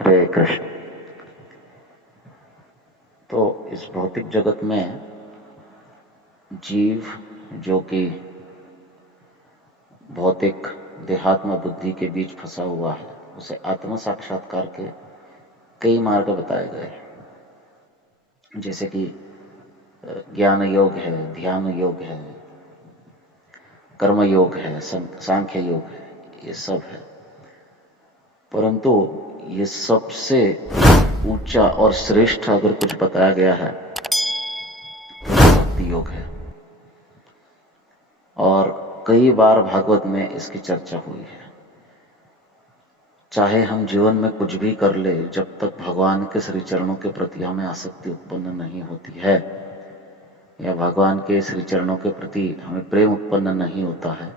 हरे कृष्ण। तो इस भौतिक जगत में जीव जो कि भौतिक देहात्म बुद्धि के बीच फंसा हुआ है, उसे आत्म साक्षात्कार के कई मार्ग बताए गए हैं। जैसे कि ज्ञान योग है, ध्यान योग है, कर्म योग है, सांख्य योग है, ये सब है। परंतु ये सबसे ऊंचा और श्रेष्ठ अगर कुछ बताया गया है तो भक्ति योग है। और कई बार भागवत में इसकी चर्चा हुई है। चाहे हम जीवन में कुछ भी कर ले, जब तक भगवान के श्री चरणों के प्रति हमें आसक्ति उत्पन्न नहीं होती है या भगवान के श्री चरणों के प्रति हमें प्रेम उत्पन्न नहीं होता है,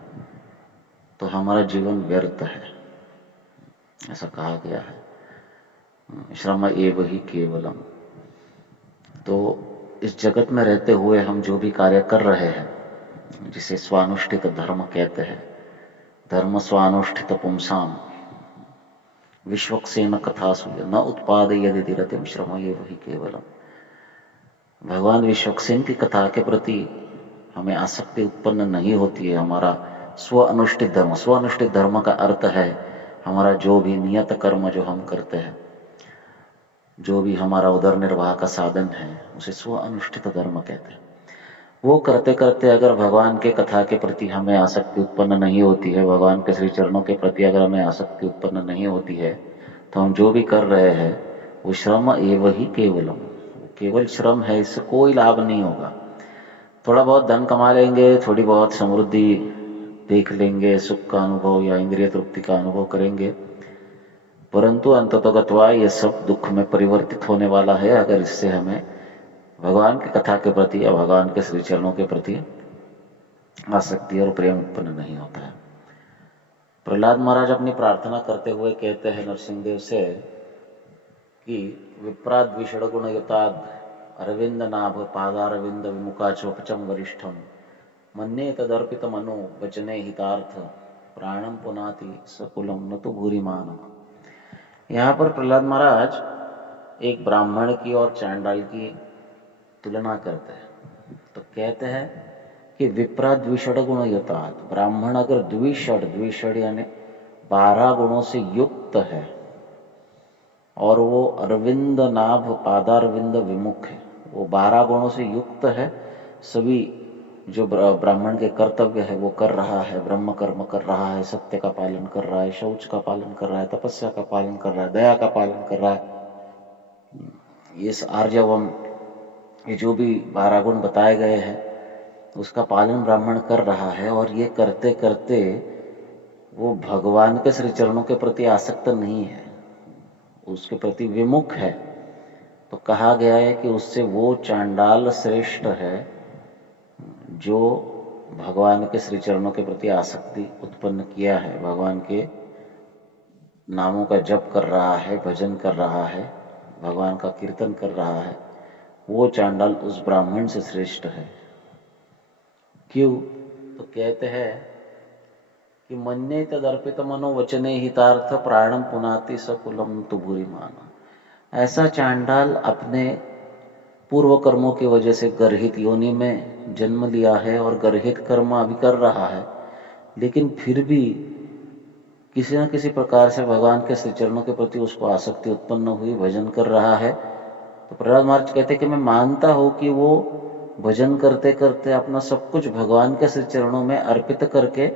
तो हमारा जीवन व्यर्थ है, ऐसा कहा गया है। श्रम एव ही केवलम। तो इस जगत में रहते हुए हम जो भी कार्य कर रहे हैं, जिसे स्वानुष्ठित धर्म कहते हैं, धर्म स्वानुष्ठित पुंसाम विश्वक्सेन कथासु न उत्पादयति रतिम श्रम एव ही केवलम। भगवान विश्वक्सेन की कथा के प्रति हमें आसक्ति उत्पन्न नहीं होती है। हमारा स्व अनुष्ठित धर्म का अर्थ है हमारा जो भी नियत कर्म जो हम करते हैं, जो भी हमारा उदर निर्वाह का साधन है, उसे स्व अनुष्ठित धर्म कहते हैं। वो करते करते अगर भगवान के कथा के प्रति हमें आसक्ति उत्पन्न नहीं होती है, भगवान के श्री चरणों के प्रति अगर हमें आसक्ति उत्पन्न नहीं होती है, तो हम जो भी कर रहे हैं वो श्रम एव ही केवलम, केवल श्रम है, इससे कोई लाभ नहीं होगा। थोड़ा बहुत धन कमा लेंगे, थोड़ी बहुत समृद्धि देख लेंगे, सुख का अनुभव या इंद्रिय तृप्ति का अनुभव करेंगे, परंतु अंततोगत्वा ये सब दुख में परिवर्तित होने वाला है अगर इससे हमें भगवान की कथा के प्रति या भगवान के श्री चरणों के प्रति आसक्ति और प्रेम उत्पन्न नहीं होता है। प्रहलाद महाराज अपनी प्रार्थना करते हुए कहते हैं नरसिंहदेव से कि विप्राद विषण गुण युताद अरविंद नाभ पादारविंद विमुखाचोपचम वरिष्ठम मन्ये तदर्पित मनो वचने हितार्थ प्राणम पुनाति सकुलम न तो भूरिमान। यहाँ पर प्रहलाद महाराज एक ब्राह्मण की और चांडाल की तुलना करते हैं। तो कहते हैं कि विप्रा द्विषड गुण युतात्, ब्राह्मण अगर द्विषड यानी 12 गुणों से युक्त है और वो अरविंद नाभ पादारविंद विमुख है, वो 12 गुणों से युक्त है, सभी जो ब्राह्मण के कर्तव्य है वो कर रहा है, ब्रह्म कर्म कर रहा है, सत्य का पालन कर रहा है, शौच का पालन कर रहा है, तपस्या का पालन कर रहा है, दया का पालन कर रहा है, इस आर्जवम ये जो भी 12 गुण बताए गए हैं उसका पालन ब्राह्मण कर रहा है। और ये करते करते वो भगवान के श्री चरणों के प्रति आसक्त नहीं है, उसके प्रति विमुख है। तो कहा गया है कि उससे वो चांडाल श्रेष्ठ है जो भगवान के श्री चरणों के प्रति आसक्ति उत्पन्न किया है, भगवान के नामों का जप कर रहा है, भजन कर रहा है, भगवान का कीर्तन कर रहा है, वो चांडाल उस ब्राह्मण से श्रेष्ठ है। क्यों? तो कहते हैं कि मन्ये तदर्पित मनो वचने हितार्थ प्राणम पुनाति सकुलम तु भूरिमान। ऐसा चांडाल अपने पूर्व कर्मों की वजह से गर्हित योनि में जन्म लिया है और गर्हित कर्म अभी कर रहा है, लेकिन फिर भी किसी न किसी प्रकार से भगवान के श्री चरणों के प्रति उसको आसक्ति उत्पन्न हुई, भजन कर रहा है। तो प्रहलाद महाराज कहते कि मैं मानता हूं कि वो भजन करते करते अपना सब कुछ भगवान के श्री चरणों में अर्पित करके,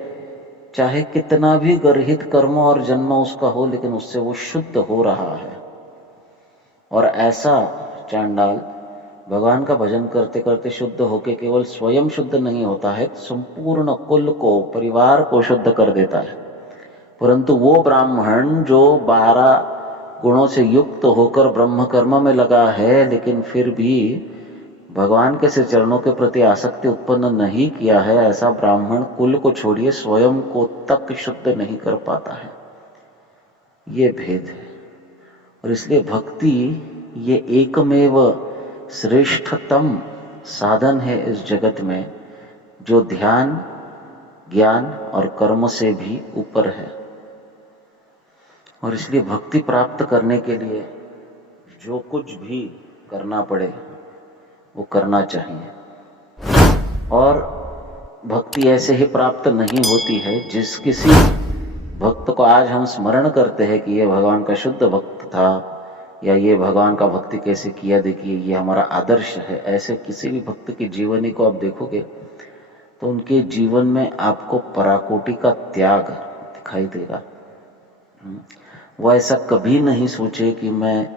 चाहे कितना भी गर्हित कर्म और जन्म उसका हो, लेकिन उससे वो शुद्ध हो रहा है। और ऐसा चांडाल भगवान का भजन करते करते शुद्ध होके केवल स्वयं शुद्ध नहीं होता है, संपूर्ण कुल को, परिवार को शुद्ध कर देता है। परंतु वो ब्राह्मण जो 12 गुणों से युक्त होकर ब्रह्म कर्म में लगा है, लेकिन फिर भी भगवान के श्री चरणों के प्रति आसक्ति उत्पन्न नहीं किया है, ऐसा ब्राह्मण कुल को छोड़िए स्वयं को तक शुद्ध नहीं कर पाता है। ये भेद है। और इसलिए भक्ति ये एकमेव श्रेष्ठतम साधन है इस जगत में, जो ध्यान, ज्ञान और कर्म से भी ऊपर है। और इसलिए भक्ति प्राप्त करने के लिए जो कुछ भी करना पड़े वो करना चाहिए। और भक्ति ऐसे ही प्राप्त नहीं होती है। जिस किसी भक्त को आज हम स्मरण करते हैं कि ये भगवान का शुद्ध भक्त था, या ये भगवान का भक्ति कैसे किया, देखिए ये हमारा आदर्श है, ऐसे किसी भी भक्त की जीवनी को आप देखोगे तो उनके जीवन में आपको पराकोटि का त्याग दिखाई देगा। वो ऐसा कभी नहीं सोचे कि मैं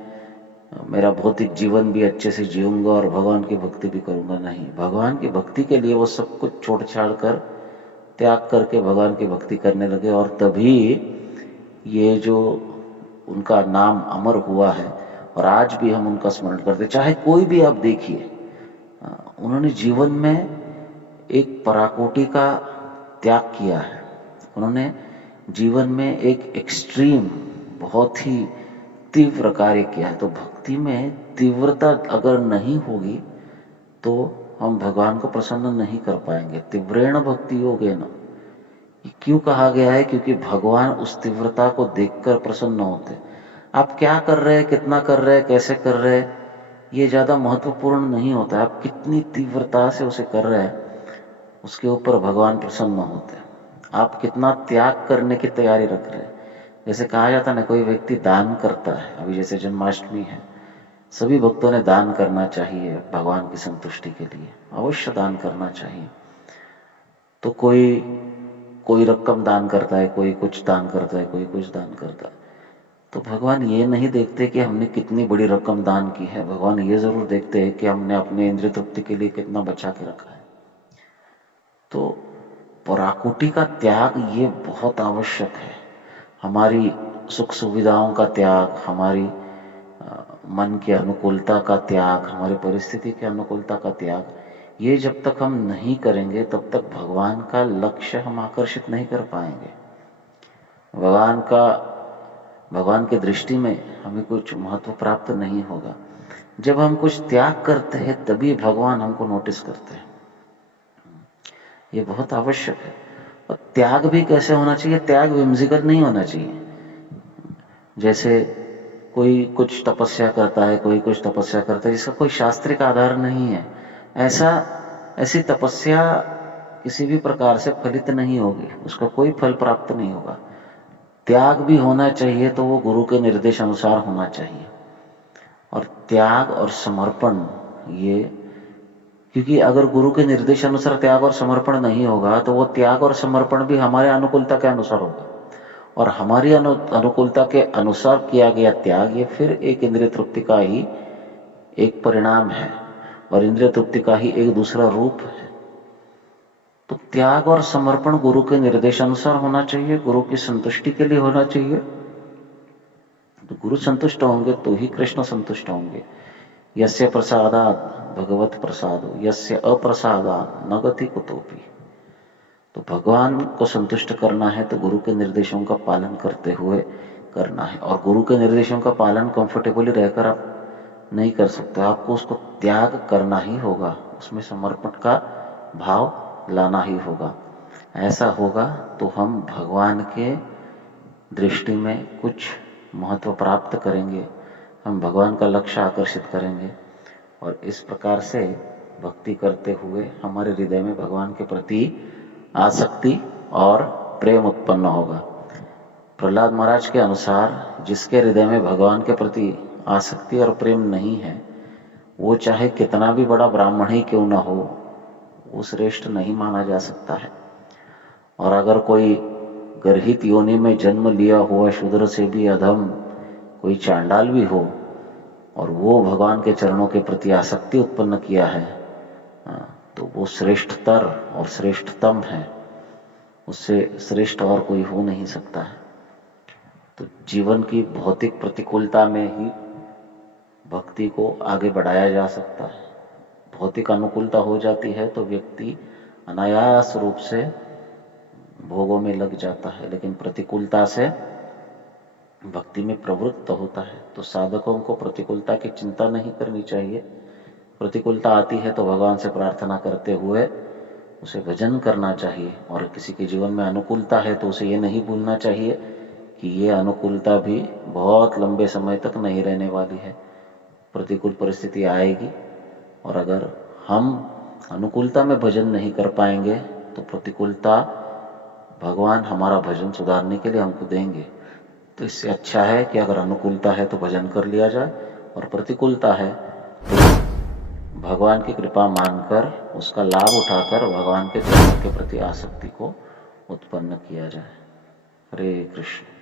मेरा भौतिक जीवन भी अच्छे से जीऊंगा और भगवान की भक्ति भी करूंगा। नहीं, भगवान की भक्ति के लिए वो सब कुछ छोड़ छाड़ कर, त्याग करके भगवान की भक्ति करने लगे। और तभी ये जो उनका नाम अमर हुआ है और आज भी हम उनका स्मरण करते। चाहे कोई भी आप देखिए, उन्होंने जीवन में एक पराकोटि का त्याग किया है। उन्होंने जीवन में एक एक्सट्रीम, बहुत ही तीव्र कार्य किया है। तो भक्ति में तीव्रता अगर नहीं होगी तो हम भगवान को प्रसन्न नहीं कर पाएंगे। तीव्रेण भक्ति योगेन, ये क्यों कहा गया है? क्योंकि भगवान उस तीव्रता को देखकर प्रसन्न होते। आप क्या कर रहे हैं, कितना कर रहे हैं, कैसे कर रहे हैं, ये ज्यादा महत्वपूर्ण नहीं होता। आप कितनी तीव्रता से उसे कर रहे हैं, उसके ऊपर भगवान प्रसन्न होते हैं। आप कितना त्याग करने की तैयारी रख रहे हैं। जैसे कहा जाता है ना, कोई व्यक्ति दान करता है, अभी जैसे जन्माष्टमी है, सभी भक्तों ने दान करना चाहिए भगवान की संतुष्टि के लिए, अवश्य दान करना चाहिए। तो कोई रकम दान करता है, कोई कुछ दान करता है, कोई कुछ दान करता है। तो भगवान ये नहीं देखते कि हमने कितनी बड़ी रकम दान की है। भगवान ये जरूर देखते हैं कि हमने अपने इंद्रिय तृप्ति के लिए कितना बचा के रखा है। तो पराकोटि का त्याग ये बहुत आवश्यक है। हमारी सुख सुविधाओं का त्याग, हमारी मन की अनुकूलता का त्याग, हमारी परिस्थिति की अनुकूलता का त्याग, ये जब तक हम नहीं करेंगे तब तक भगवान का लक्ष्य हम आकर्षित नहीं कर पाएंगे। भगवान की दृष्टि में हमें कुछ महत्व प्राप्त नहीं होगा। जब हम कुछ त्याग करते हैं तभी भगवान हमको नोटिस करते हैं। ये बहुत आवश्यक है। और त्याग भी कैसे होना चाहिए? त्याग विमजिगत नहीं होना चाहिए। जैसे कोई कुछ तपस्या करता है, कोई कुछ तपस्या करता है जिसका कोई शास्त्रिक आधार नहीं है, ऐसी तपस्या किसी भी प्रकार से फलित नहीं होगी, उसका कोई फल प्राप्त नहीं होगा। त्याग भी होना चाहिए तो वो गुरु के निर्देश अनुसार होना चाहिए। और त्याग और समर्पण, ये क्योंकि अगर गुरु के निर्देश अनुसार त्याग और समर्पण नहीं होगा तो वो त्याग और समर्पण भी हमारे अनुकूलता के अनुसार होगा, और हमारी अनुकूलता के अनुसार किया गया त्याग ये फिर एक इंद्रिय तृप्ति का ही एक परिणाम है, और इंद्रिय तृप्ति का ही एक दूसरा रूप है। तो त्याग और समर्पण गुरु के निर्देश अनुसार होना चाहिए, गुरु की संतुष्टि के लिए होना चाहिए। तो गुरु संतुष्ट होंगे तो ही कृष्ण संतुष्ट होंगे। यस्य प्रसादात् भगवत प्रसादो यस्य अप्रसादात् न गति कुतोपि। तो भगवान को संतुष्ट करना है तो गुरु के निर्देशों का पालन करते हुए करना है। और गुरु के निर्देशों का पालन कंफर्टेबली रहकर आप नहीं कर सकते, आपको उसको त्याग करना ही होगा, उसमें समर्पण का भाव लाना ही होगा। ऐसा होगा तो हम भगवान के दृष्टि में कुछ महत्व प्राप्त करेंगे, हम भगवान का लक्ष्य आकर्षित करेंगे, और इस प्रकार से भक्ति करते हुए हमारे हृदय में भगवान के प्रति आसक्ति और प्रेम उत्पन्न होगा। प्रहलाद महाराज के अनुसार जिसके हृदय में भगवान के प्रति आसक्ति और प्रेम नहीं है, वो चाहे कितना भी बड़ा ब्राह्मण ही क्यों ना हो, वो श्रेष्ठ नहीं माना जा सकता है। और अगर कोई गर्हित योनि में जन्म लिया हुआ शूद्र से भी अधम कोई चांडाल भी हो और वो भगवान के चरणों के प्रति आसक्ति उत्पन्न किया है, तो वो श्रेष्ठतर और श्रेष्ठतम है, उससे श्रेष्ठ और कोई हो नहीं सकता है। तो जीवन की भौतिक प्रतिकूलता में ही भक्ति को आगे बढ़ाया जा सकता है। भौतिक अनुकूलता हो जाती है तो व्यक्ति अनायास रूप से भोगों में लग जाता है, लेकिन प्रतिकूलता से भक्ति में प्रवृत्त होता है। तो साधकों को प्रतिकूलता की चिंता नहीं करनी चाहिए। प्रतिकूलता आती है तो भगवान से प्रार्थना करते हुए उसे भजन करना चाहिए, और किसी के जीवन में अनुकूलता है तो उसे ये नहीं भूलना चाहिए कि ये अनुकूलता भी बहुत लंबे समय तक नहीं रहने वाली है, प्रतिकूल परिस्थिति आएगी। और अगर हम अनुकूलता में भजन नहीं कर पाएंगे तो प्रतिकूलता भगवान हमारा भजन सुधारने के लिए हमको देंगे। तो इससे अच्छा है कि अगर अनुकूलता है तो भजन कर लिया जाए, और प्रतिकूलता है तो भगवान की कृपा मानकर उसका लाभ उठाकर भगवान के चरणों के प्रति आसक्ति को उत्पन्न किया जाए। हरे कृष्ण।